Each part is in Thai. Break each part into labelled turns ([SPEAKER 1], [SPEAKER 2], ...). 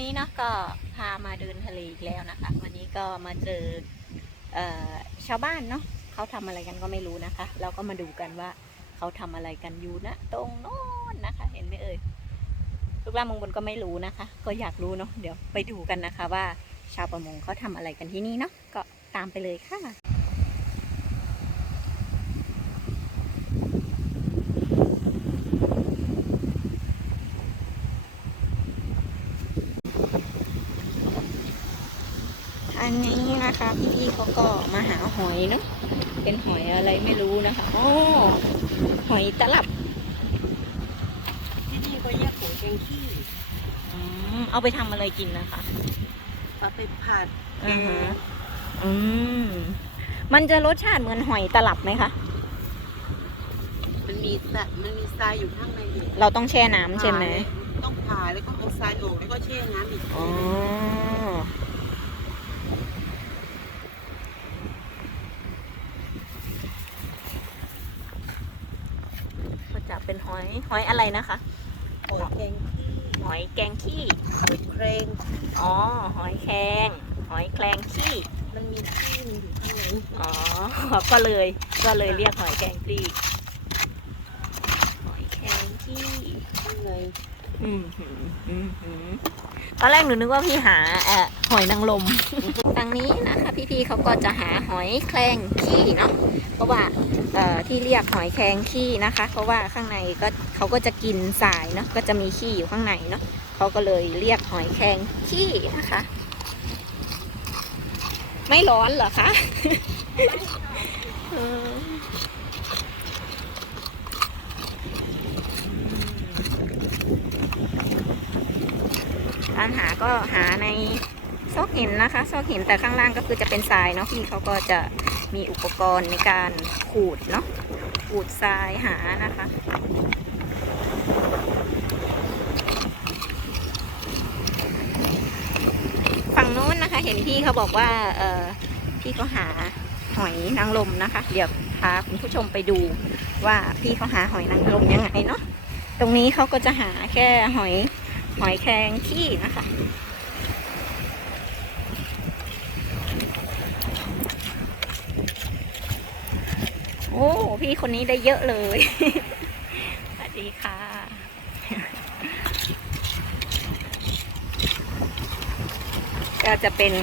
[SPEAKER 1] นี้เนาะก็พามาเดินทะเลอีกแล้วนะคะ วันนี้ก็มาเจอเอ่อชาวบ้านเนาะเขาทำอะไรกันก็ไม่รู้นะคะ เราก็มาดูกันว่าเขาทำอะไรกันอยู่นะตรงโน้นนะคะ เห็นไหมเอ่ยลูกล่ามงบนก็ไม่รู้นะคะ ก็อยากรู้เนาะเดี๋ยวไปดูกันนะคะว่าชาวประมงเขาทำอะไรกันที่นี่เนาะก็ตามไปเลยค่ะ อัน นี้นะคะ พี่ๆเขาก็มาหาหอยเนาะเป็นหอยอะไรไม่รู้นะคะอ๋อหอยตลับ
[SPEAKER 2] ที่นี่ก็เรียกหัวแกงขี้
[SPEAKER 1] อืมเอาไปทำอะไรกินนะคะ
[SPEAKER 2] เอาไปผัดแก
[SPEAKER 1] อืองฮะอืมมันจะรสชาติเหมือนหอยตลับไหมคะ
[SPEAKER 2] มันมีสะมันมีทรายอยู่ข้างในอยู่
[SPEAKER 1] เราต้องแช่น้ำใช่ไหม
[SPEAKER 2] ต้องผ่าแล้วก็เอาทรายออกแล้วก็แช่น้ำอีก
[SPEAKER 1] อ๋อก็จะ เป็นหอยหอยอะไรนะคะ
[SPEAKER 2] หัวแกงขี้
[SPEAKER 1] หอยแกงขี้
[SPEAKER 2] หอยแครง
[SPEAKER 1] อ๋อหอยแครงหอยแครงขี้
[SPEAKER 2] มันมีขี้มันอยู่ข้างใน
[SPEAKER 1] อ๋อก็เลยก็เลยเรียกหอยแครงขี้หอยแครงขี้
[SPEAKER 2] ข้างใน
[SPEAKER 1] อืมหืมอืมหืม ตอนแรกหนูนึกว่าพี่หาเอ่อหอยนางรมทางนี้นะคะพี่ๆเขาก็จะหาหอยแครงขี้เนาะเพราะว่าเอ่อที่เรียกหอยแครงขี้นะคะ เพราะว่าข้างในก็เขาก็จะกินสายเนาะก็จะมีขี้อยู่ข้างในเนาะเขาก็เลยเรียกหอยแครงขี้นะคะ ไม่ร้อนเหรอคะ เออการหาก็หาในซอกหินนะคะซอกหินแต่ข้างล่างก็คือจะเป็นทรายเนาะพี่เขาก็จะมีอุปกรณ์ในการขูดเนาะขูดทรายหานะคะฝั่งโน้นนะคะ เห็นพี่เขาบอกว่าเออพี่เขาหาหอยนางรมนะคะ เดี๋ยวพาคุณผู้ชมไปดูว่าพี่เขาหาหอยนางรมยังไงเนาะตรงนี้เขาก็จะหาแค่หอย หอยแครงขี้นะคะ โอ้พี่คนนี้ได้เยอะเลย สวัสดีค่ะ ก็จะเป็น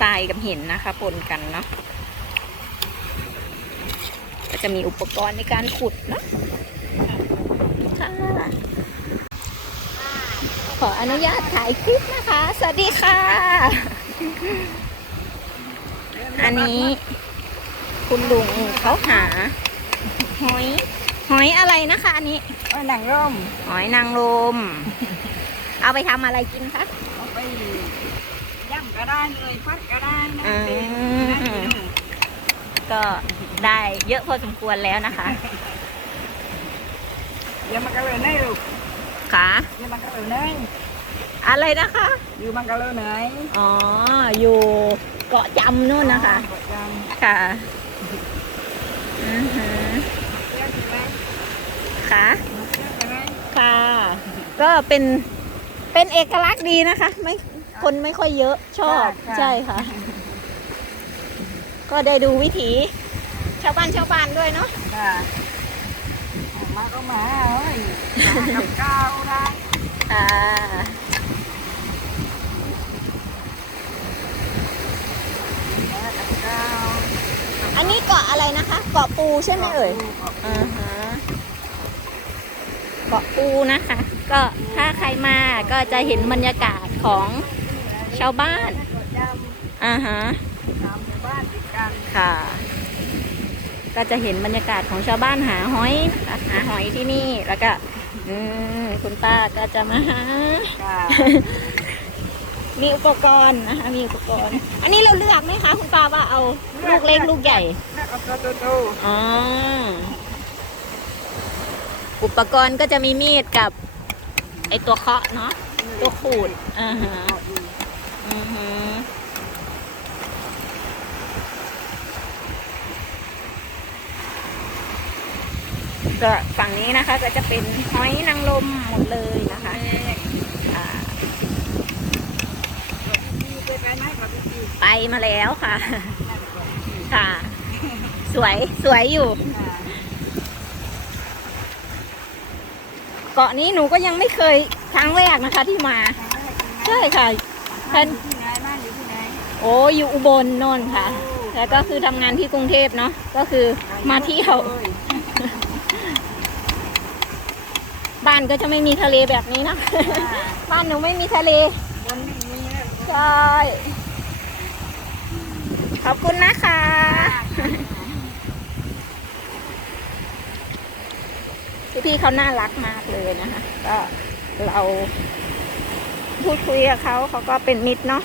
[SPEAKER 1] ทรายกับหินนะคะปนกันเนาะ ก็จะมีอุปกรณ์ในการขุดเนาะค่ะ ขออนุญาตถ่ายคลิปนะคะ สวัสดีค่ะ อันนี้ คุณลุงเขาหา หอย หอยอะไรนะคะ อันนี้
[SPEAKER 2] เอาหนังร่ม
[SPEAKER 1] หอยนางรมเอาไปทำอะไรกินคะ
[SPEAKER 2] เอาไปย่ำก็ได้เลยฟัดก็ได้นะ
[SPEAKER 1] อืม
[SPEAKER 2] ได้อยู่
[SPEAKER 1] ก็ได้เยอะพอสมควรแล้วนะคะ
[SPEAKER 2] เดี๋ยวมันก็เลยเนยลูก
[SPEAKER 1] ค่ะ
[SPEAKER 2] เดี๋ยวมันก็เลยเนย
[SPEAKER 1] อะไรนะคะ
[SPEAKER 2] อยู่มันก็เลยเนย
[SPEAKER 1] อ๋อ อยู่เกาะจำนู่นนะคะ
[SPEAKER 2] กดจัง
[SPEAKER 1] ค่ะอือหือ
[SPEAKER 2] เที่ยวใช่ไหม
[SPEAKER 1] ค่ะ
[SPEAKER 2] เที่ยวใช่ไหม
[SPEAKER 1] ค่ะ ก็เป็นเป็นเอกลักษณ์ดีนะคะ ไม่คนไม่ค่อยเยอะชอบใช่ค่ะ ก็ได้ดูวิถีชาวบ้านชาวบ้านด้วยเนาะ
[SPEAKER 2] ค่ะออก มาก็มาเฮ้ยมากับก้าวได้
[SPEAKER 1] ค่ะ
[SPEAKER 2] มากับก้าว
[SPEAKER 1] อันนี้เกาะอะไรนะคะ เกาะปูใช่ไหมเอ่ยอ่าฮะเกาะปูนะคะ ก็ถ้าใครมาก็จะเห็นบรรยากาศของชาวบ้าน
[SPEAKER 2] กดจ
[SPEAKER 1] อ่าฮะำ
[SPEAKER 2] ตามหมู่บ้านติดกัน
[SPEAKER 1] ค่ะ ก็จะเห็นบรรยากาศของชาวบ้านหาหอยนะคะหาหอยที่นี่แล้วก็อืมคุณป้าก็จะมาหา
[SPEAKER 2] ค่ะ
[SPEAKER 1] มีอุปกรณ์นะคะมีอุปกรณ์ อันนี้เราเลือกไหมคะ คุณป้าว่าเอาลูกเล็กลูกใหญ่
[SPEAKER 2] แล้วเอาตัวโต
[SPEAKER 1] อ๋ออุปกรณ์ก็จะมีมีดกับ ไอตัวเคาะเนาะ
[SPEAKER 2] ๆ
[SPEAKER 1] ตัวขูดอ่าฮะ
[SPEAKER 2] เอาอยู่
[SPEAKER 1] อือฮึ ก็ฝั่งนี้นะคะก็จะเป็นหอยนางรมหมดเลยนะคะอ่า
[SPEAKER 2] ไปไหมกับพี่จี
[SPEAKER 1] ไปมาแล้วค่ะ
[SPEAKER 2] นั่นก่อนพี่
[SPEAKER 1] ค่ะ สวยสวยอยู่
[SPEAKER 2] ค่ะ
[SPEAKER 1] เกาะนี้หนูก็ยังไม่เคยครั้งแรกนะคะที่มา ใช่ค่ะ
[SPEAKER 2] บ้านอยู่ที่ไหนบ้านอยู่ที่ไหน
[SPEAKER 1] โอ้อยู่อุบลโนนค่ะ แล้วก็คือทำงานที่กรุงเทพเนาะก็คือมาเที่ยว
[SPEAKER 2] เลย
[SPEAKER 1] บ้านก็จะไม่มีทะเลแบบนี้นะ
[SPEAKER 2] ค่ะ
[SPEAKER 1] บ้านหนูไม่มีทะเล
[SPEAKER 2] บนไม่มีแล้ว
[SPEAKER 1] ใช่ขอบคุณนะคะพี่ๆเขาน่ารักมากเลยนะคะ ก็เราพูดคุยกับเขาเขาก็เป็นมิตรเนาะ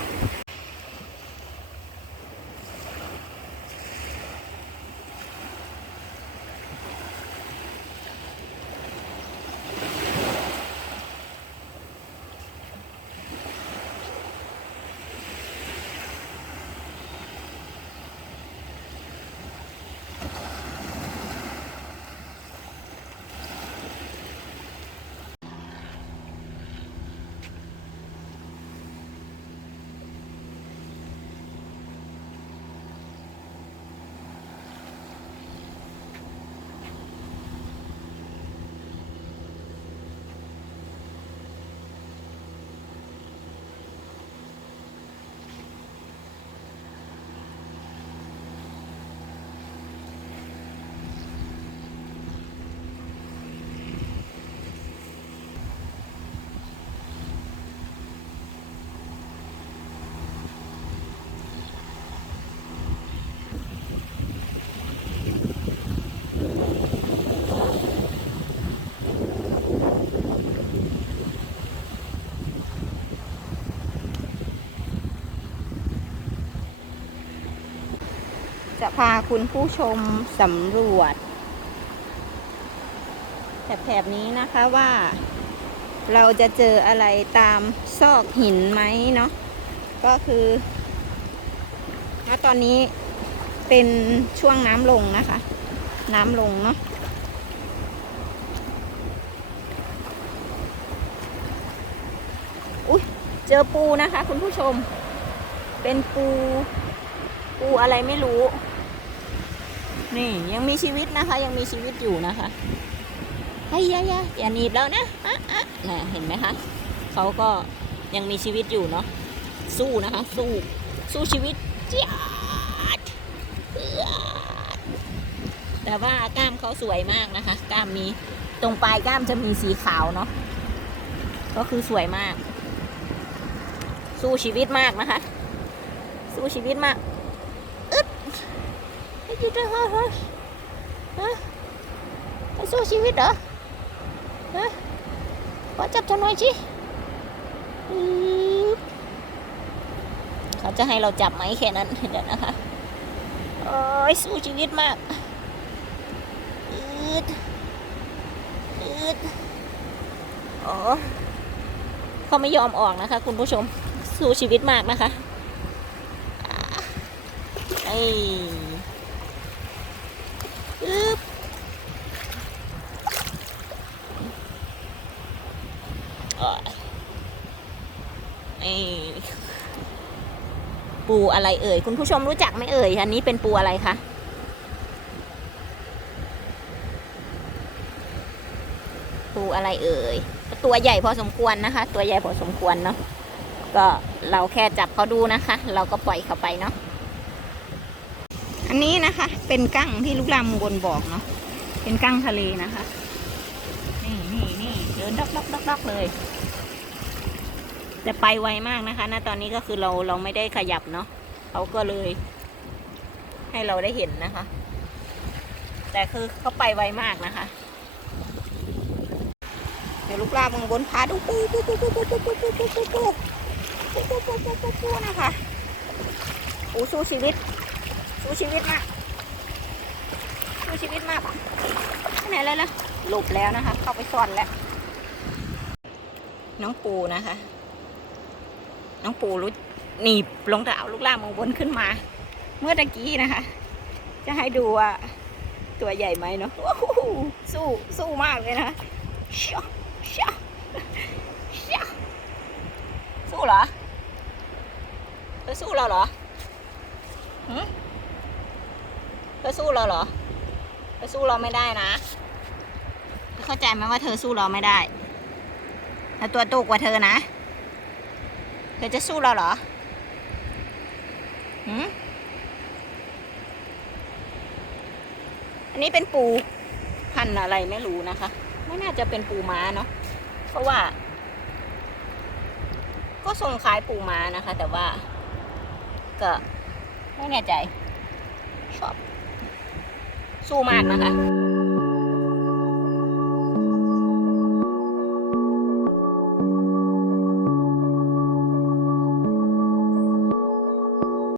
[SPEAKER 1] จะพาคุณผู้ชมสำรวจแถบๆนี้นะคะว่าเราจะเจออะไรตามซอกหินไหมเนาะก็คือณตอนนี้เป็นช่วงน้ำลงนะคะ น้ำลงเนาะอุ้ยเจอปูนะคะคุณผู้ชม เป็นปู ปูอะไรไม่รู้ นี่ยังมีชีวิตนะคะ ยังมีชีวิตอยู่นะคะเฮ้ยยาอยาอย่าหนีบแล้วนะอะอะน่ะเห็นไหมคะเขาก็ยังมีชีวิตอยู่เนาะสู้นะคะ สู้สู้ชีวิตเจี๊ยดเอื้อดแต่ว่ากล้ามเขาสวยมากนะคะ กล้ามมีตรงปลายกล้ามจะมีสีขาวเนาะก็คือสวยมาก สู้ชีวิตมากนะคะ สู้ชีวิตมาก ให้ยืดด้วยฮ้ยเฮ้ยฮะสู้ชีวิตเหรอฮะขอจับเธอหน่อยสิเขาจะให้เราจับไหมแค่นั้นเดี๋ยวนะคะโอ้ยสู้ชีวิตมากอืดอืดโอ้เขาไม่ยอมออกนะคะ คุณผู้ชมสู้ชีวิตมากนะคะไอ้บอะ นี่ปูอะไรเอ่ย คุณผู้ชมรู้จักไหมเอ่ย อันนี้เป็นปูอะไรคะปูอะไรเอ่ย ตัวใหญ่พอสมควรนะคะ ตัวใหญ่พอสมควรเนาะก็เราแค่จับเขาดูนะคะ เราก็ปล่อยเขาไปเนาะอันนี้นะคะ เป็นกั้งที่ลูกลำบนบอกเนาะเป็นกั้งทะเลนะคะ นี่นี่นี่เดินดอกดอกดอกดอกเลย แต่ไปไวมากนะคะณตอนนี้ก็คือเราเราไม่ได้ขยับเนาะเขาก็เลย ให้เราได้เห็นนะคะ แต่คือเขาไปไวมากนะคะ เดี๋ยวลูกลาบงบนพาดูปูปูปูปูปูปูปูปูปูปูปูปูปูปูปูปูปูนะคะปูสู้ชีวิต สู้ชีวิตมากสู้ชีวิตมากไปไหนเลยล่ะหลบแล้วนะคะ เข้าไปซ่อนแล้ว น้องปูนะคะ น้องปูรู้หนีบรองเท้าลูกล่างมองบนขึ้นมา เมื่อตะกี้นะคะ จะให้ดูว่าตัวใหญ่ไหมเนาะสู้สู้มากเลยนะชะชะชะสู้เหรอเธอสู้เราเหรอหืมเธอสู้เราเหรอเธอสู้เราไม่ได้นะเธอเข้าใจไหมว่าเธอสู้เราไม่ได้แต่ตัวโตกว่าเธอนะ เธอจะสู้เราเหรอหืมอันนี้เป็นปูพันอะไรไม่รู้นะคะ ไม่น่าจะเป็นปูม้าเนาะ เพราะว่า ก็ทรงคล้ายปูม้านะคะ แต่ว่า ก็ไม่แน่ใจ ชอบ สู้มากนะคะ